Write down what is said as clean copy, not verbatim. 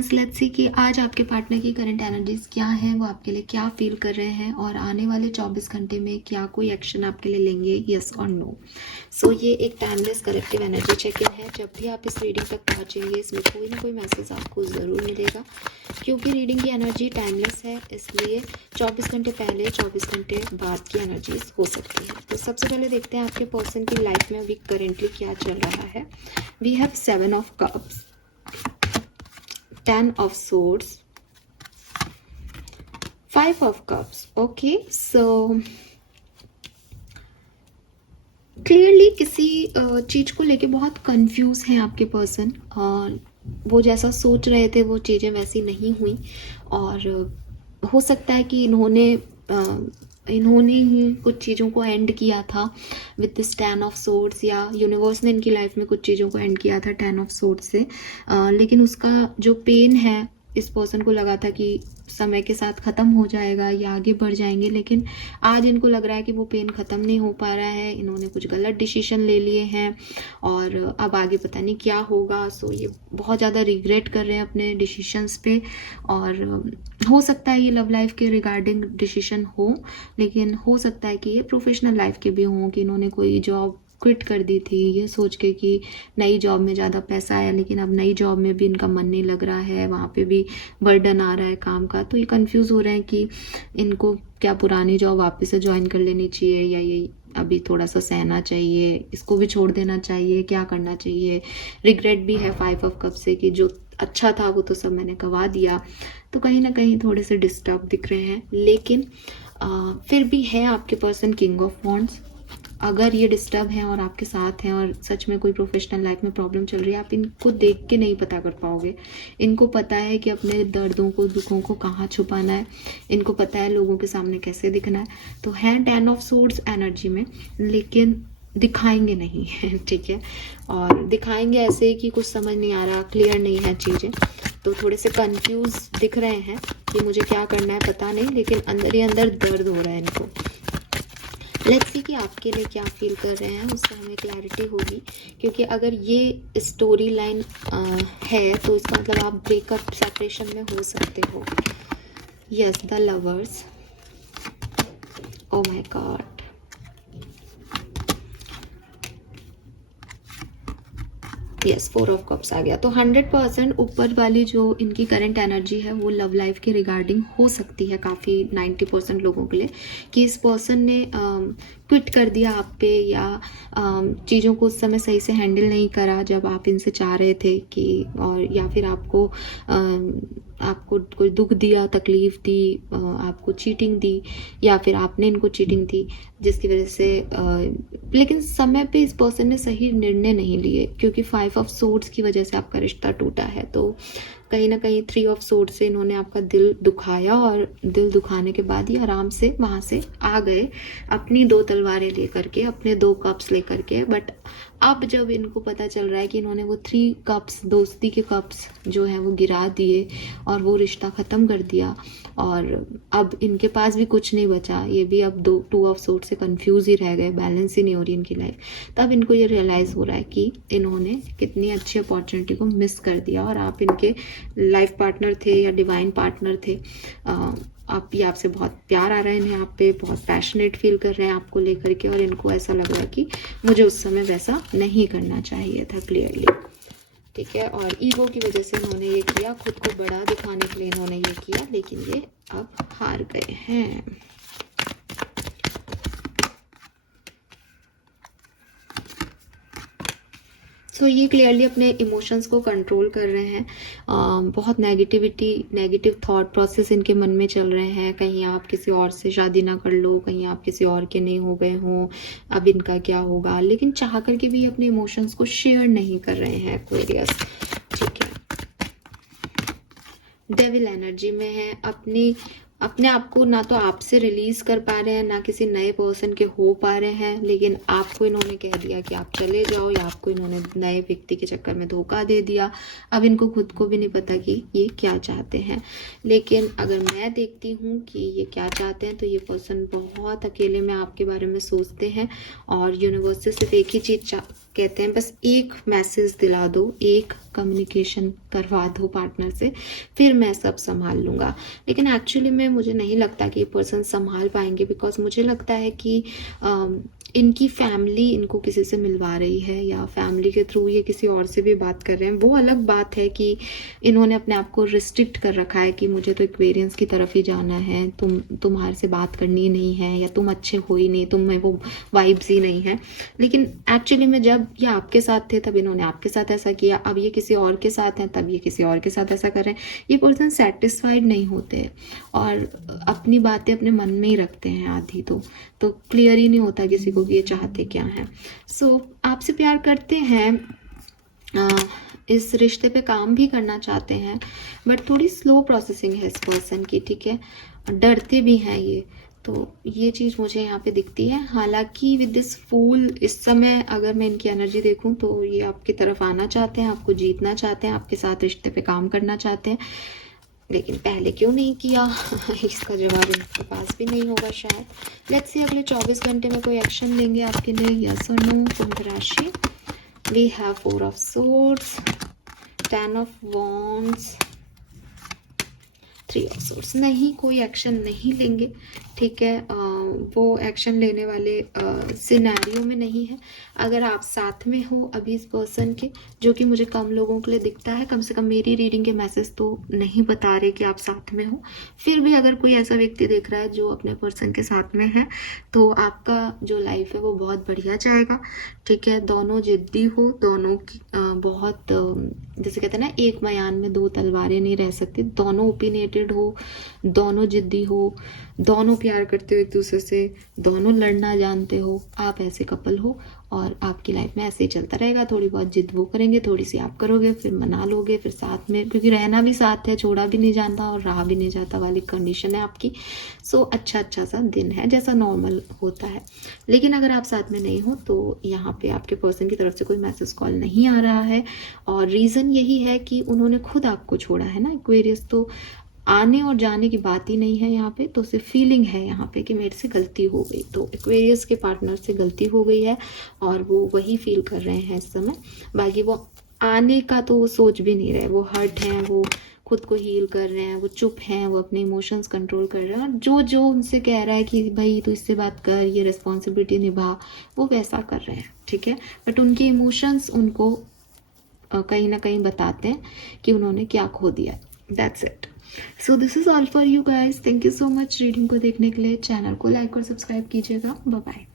Friends, let's see कि आज आपके पार्टनर की करंट एनर्जीज क्या है, वो आपके लिए क्या फील कर रहे हैं और आने वाले 24 घंटे में क्या कोई एक्शन आपके लिए लेंगे, यस और नो। सो ये एक timeless collective energy check in है। जब भी आप इस रीडिंग तक पहुंचेंगे इसमें कोई ना कोई मैसेज आपको ज़रूर मिलेगा, क्योंकि रीडिंग की एनर्जी टाइमलेस है, इसलिए 24 घंटे पहले 24 घंटे बाद की एनर्जीज हो सकती है। तो सबसे पहले देखते हैं आपके पर्सन की लाइफ में अभी करेंटली क्या चल रहा है। We have 7 of cups, 10 of swords, 5 of cups. Okay, so clearly किसी चीज को लेके बहुत कंफ्यूज हैं आपके पर्सन। वो जैसा सोच रहे थे वो चीज़ें वैसी नहीं हुई, और हो सकता है कि इन्होंने ही कुछ चीज़ों को एंड किया था विद दिस 10 ऑफ सोर्ड्स, या यूनिवर्स ने इनकी लाइफ में कुछ चीज़ों को एंड किया था 10 ऑफ सोर्ड्स से। लेकिन उसका जो पेन है, इस पर्सन को लगा था कि समय के साथ ख़त्म हो जाएगा या आगे बढ़ जाएंगे, लेकिन आज इनको लग रहा है कि वो पेन ख़त्म नहीं हो पा रहा है। इन्होंने कुछ गलत डिसीजन ले लिए हैं और अब आगे पता नहीं क्या होगा। सो ये बहुत ज़्यादा रिग्रेट कर रहे हैं अपने डिसीजंस पे, और हो सकता है ये लव लाइफ के रिगार्डिंग डिसीजन हो, लेकिन हो सकता है कि ये प्रोफेशनल लाइफ के भी हों, कि इन्होंने कोई जॉब क्विट कर दी थी ये सोच के कि नई जॉब में ज़्यादा पैसा आया, लेकिन अब नई जॉब में भी इनका मन नहीं लग रहा है, वहाँ पे भी बर्डन आ रहा है काम का। तो ये कंफ्यूज हो रहे हैं कि इनको क्या पुरानी जॉब वापस से ज्वाइन कर लेनी चाहिए, या ये अभी थोड़ा सा सहना चाहिए, इसको भी छोड़ देना चाहिए, क्या करना चाहिए। रिग्रेट भी है 5 ऑफ कप से कि जो अच्छा था वो तो सब मैंने गवा दिया। तो कहीं ना कहीं थोड़े से डिस्टर्ब दिख रहे हैं, लेकिन फिर भी है आपके पर्सन किंग ऑफ वॉन्ड्स। अगर ये डिस्टर्ब हैं और आपके साथ हैं और सच में कोई प्रोफेशनल लाइफ में प्रॉब्लम चल रही है, आप इनको देख के नहीं पता कर पाओगे। इनको पता है कि अपने दर्दों को, दुखों को कहाँ छुपाना है, इनको पता है लोगों के सामने कैसे दिखना है। तो है 10 ऑफ सोर्ड्स एनर्जी में, लेकिन दिखाएंगे नहीं है, ठीक है। और दिखाएंगे ऐसे कि कुछ समझ नहीं आ रहा, क्लियर नहीं है चीज़ें, तो थोड़े से कंफ्यूज दिख रहे हैं कि मुझे क्या करना है पता नहीं, लेकिन अंदर ही अंदर दर्द हो रहा है इनको। लेट्स सी कि आपके लिए क्या फील कर रहे हैं, उससे हमें क्लैरिटी होगी। क्योंकि अगर ये स्टोरी लाइन है तो इसका मतलब आप ब्रेकअप सेपरेशन में हो सकते हो। Yes, the lovers, oh my God, yes 4 of cups आ गया। तो 100% ऊपर वाली जो इनकी करंट एनर्जी है वो लव लाइफ के रिगार्डिंग हो सकती है काफ़ी 90% लोगों के लिए, कि इस पर्सन ने क्विट कर दिया आप पे, या चीज़ों को उस समय सही से हैंडल नहीं करा जब आप इनसे चाह रहे थे कि, और या फिर आपको कोई दुख दिया, तकलीफ दी, आपको चीटिंग दी, या फिर आपने इनको चीटिंग दी, जिसकी वजह से लेकिन समय पे इस पर्सन ने सही निर्णय नहीं लिए, क्योंकि 5 ऑफ सोर्ड्स की वजह से आपका रिश्ता टूटा है। तो कहीं ना कहीं 3 ऑफ सोर्ड से इन्होंने आपका दिल दुखाया, और दिल दुखाने के बाद ही आराम से वहाँ से आ गए अपनी 2 तलवारें लेकर के, अपने 2 कप्स लेकर के। बट अब जब इनको पता चल रहा है कि इन्होंने वो 3 कप्स, दोस्ती के कप्स जो है वो गिरा दिए और वो रिश्ता ख़त्म कर दिया, और अब इनके पास भी कुछ नहीं बचा, ये भी अब 2 ऑफ सोर्ड से कंफ्यूज ही रह गए, बैलेंस ही नहीं हो रही इनकी लाइफ। तब इनको ये रियलाइज़ हो रहा है कि इन्होंने कितनी अच्छी अपॉर्चुनिटी को मिस कर दिया, और आप इनके लाइफ पार्टनर थे या डिवाइन पार्टनर थे। आप ये आपसे बहुत प्यार आ रहा है इन्हें, आप पे बहुत पैशनेट फील कर रहे हैं आपको लेकर के, और इनको ऐसा लग रहा है कि मुझे उस समय वैसा नहीं करना चाहिए था, क्लियरली, ठीक है। और ईगो की वजह से इन्होंने ये किया, खुद को बड़ा दिखाने के लिए इन्होंने ये किया, लेकिन ये अब हार गए हैं। तो ये क्लियरली अपने इमोशंस को कंट्रोल कर रहे हैं। बहुत नेगेटिव थॉट प्रोसेस इनके मन में चल रहे हैं, कहीं आप किसी और से शादी ना कर लो, कहीं आप किसी और के नहीं हो गए हों, अब इनका क्या होगा। लेकिन चाह करके भी अपने इमोशंस को शेयर नहीं कर रहे हैं एक्वेरियस, ठीक है। डेविल एनर्जी में है, अपने आप को ना तो आपसे रिलीज कर पा रहे हैं, ना किसी नए पर्सन के हो पा रहे हैं, लेकिन आपको इन्होंने कह दिया कि आप चले जाओ, या आपको इन्होंने नए व्यक्ति के चक्कर में धोखा दे दिया। अब इनको खुद को भी नहीं पता कि ये क्या चाहते हैं। लेकिन अगर मैं देखती हूँ कि ये क्या चाहते हैं, तो ये पर्सन बहुत अकेले में आपके बारे में सोचते हैं, और यूनिवर्स से सिर्फ एक ही चीज़ कहते हैं बस एक मैसेज दिला दो, एक कम्युनिकेशन करवा दो पार्टनर से, फिर मैं सब संभाल लूँगा। लेकिन एक्चुअली में मुझे नहीं लगता कि ये पर्सन संभाल पाएंगे, बिकॉज मुझे लगता है कि इनकी फैमिली इनको किसी से मिलवा रही है या फैमिली के थ्रू ये किसी और से भी बात कर रहे हैं। वो अलग बात है कि इन्होंने अपने आप को रिस्ट्रिक्ट कर रखा है कि मुझे तो एक्वेरियंस की तरफ ही जाना है, तुम्हारे से बात करनी ही नहीं है, या तुम अच्छे हो ही नहीं, तुम में वो वाइब्स ही नहीं है। लेकिन एक्चुअली में जब ये आपके साथ थे तब इन्होंने आपके साथ ऐसा किया, अब ये किसी और के साथ हैं तब ये किसी और के साथ ऐसा कर रहे हैं। ये पर्सन सेटिस्फाइड नहीं होते और अपनी बातें अपने मन में ही रखते हैं आधी, तो क्लियर ही नहीं होता किसी को कि ये चाहते क्या हैं। सो आपसे प्यार करते हैं, इस रिश्ते पे काम भी करना चाहते हैं, बट थोड़ी स्लो प्रोसेसिंग है इस पर्सन की, ठीक है। डरते भी हैं ये, तो ये चीज़ मुझे यहाँ पे दिखती है। हालांकि विद दिस फूल इस समय अगर मैं इनकी एनर्जी देखूँ तो ये आपकी तरफ आना चाहते हैं, आपको जीतना चाहते हैं, आपके साथ रिश्ते पे काम करना चाहते हैं, लेकिन पहले क्यों नहीं किया इसका जवाब इनके पास भी नहीं होगा शायद। लेट्स सी अगले 24 घंटे में कोई एक्शन लेंगे आपके लिए, यस और नो। कुंभ राशि, we have 4 of swords, 10 of wands, 3 of swords. नहीं, कोई एक्शन नहीं लेंगे, ठीक है। वो एक्शन लेने वाले सिनेरियो में नहीं है। अगर आप साथ में हो अभी इस पर्सन के, जो कि मुझे कम लोगों के लिए दिखता है, कम से कम मेरी रीडिंग के मैसेज तो नहीं बता रहे कि आप साथ में हो, फिर भी अगर कोई ऐसा व्यक्ति दिख रहा है जो अपने पर्सन के साथ में है, तो आपका जो लाइफ है वो बहुत बढ़िया जाएगा, ठीक है। दोनों जिद्दी हो, दोनों की बहुत जैसे कहते हैं ना, एक बयान में 2 तलवारें नहीं रह सकती, दोनों ओपिनियटेड हो, दोनों जिद्दी हो, दोनों प्यार करते हो एक दूसरे से, दोनों लड़ना जानते हो, आप ऐसे कपल हो और आपकी लाइफ में ऐसे ही चलता रहेगा। थोड़ी बहुत जिद वो करेंगे, थोड़ी सी आप करोगे, फिर मना लोगे, फिर साथ में, क्योंकि रहना भी साथ है, छोड़ा भी नहीं जाता और रहा भी नहीं जाता वाली कंडीशन है आपकी। सो अच्छा सा दिन है जैसा नॉर्मल होता है। लेकिन अगर आप साथ में नहीं हो तो यहाँ पे आपके पर्सन की तरफ से कोई मैसेज कॉल नहीं आ रहा है, और रीज़न यही है कि उन्होंने खुद आपको छोड़ा है ना एक्वेरियस। तो आने और जाने की बात ही नहीं है यहाँ पे, तो सिर्फ फीलिंग है यहाँ पे कि मेरे से गलती हो गई। तो एक्वेरियस के पार्टनर से गलती हो गई है और वो वही फील कर रहे हैं इस समय। बाकी वो आने का तो वो सोच भी नहीं रहे, वो हर्ट हैं, वो खुद को हील कर रहे हैं, वो चुप हैं, वो अपने इमोशंस कंट्रोल कर रहे हैं, और जो जो उनसे कह रहा है कि भाई तू इससे बात कर, ये रिस्पॉन्सिबिलिटी निभा, वो वैसा कर रहे हैं, ठीक है। बट उनके इमोशंस उनको कहीं ना कहीं बताते हैं कि उन्होंने क्या खो दिया। That's it. So this is all for you guys. Thank you so much reading को देखने के लिए। चैनल को लाइक और सब्सक्राइब कीजिएगा। Bye bye.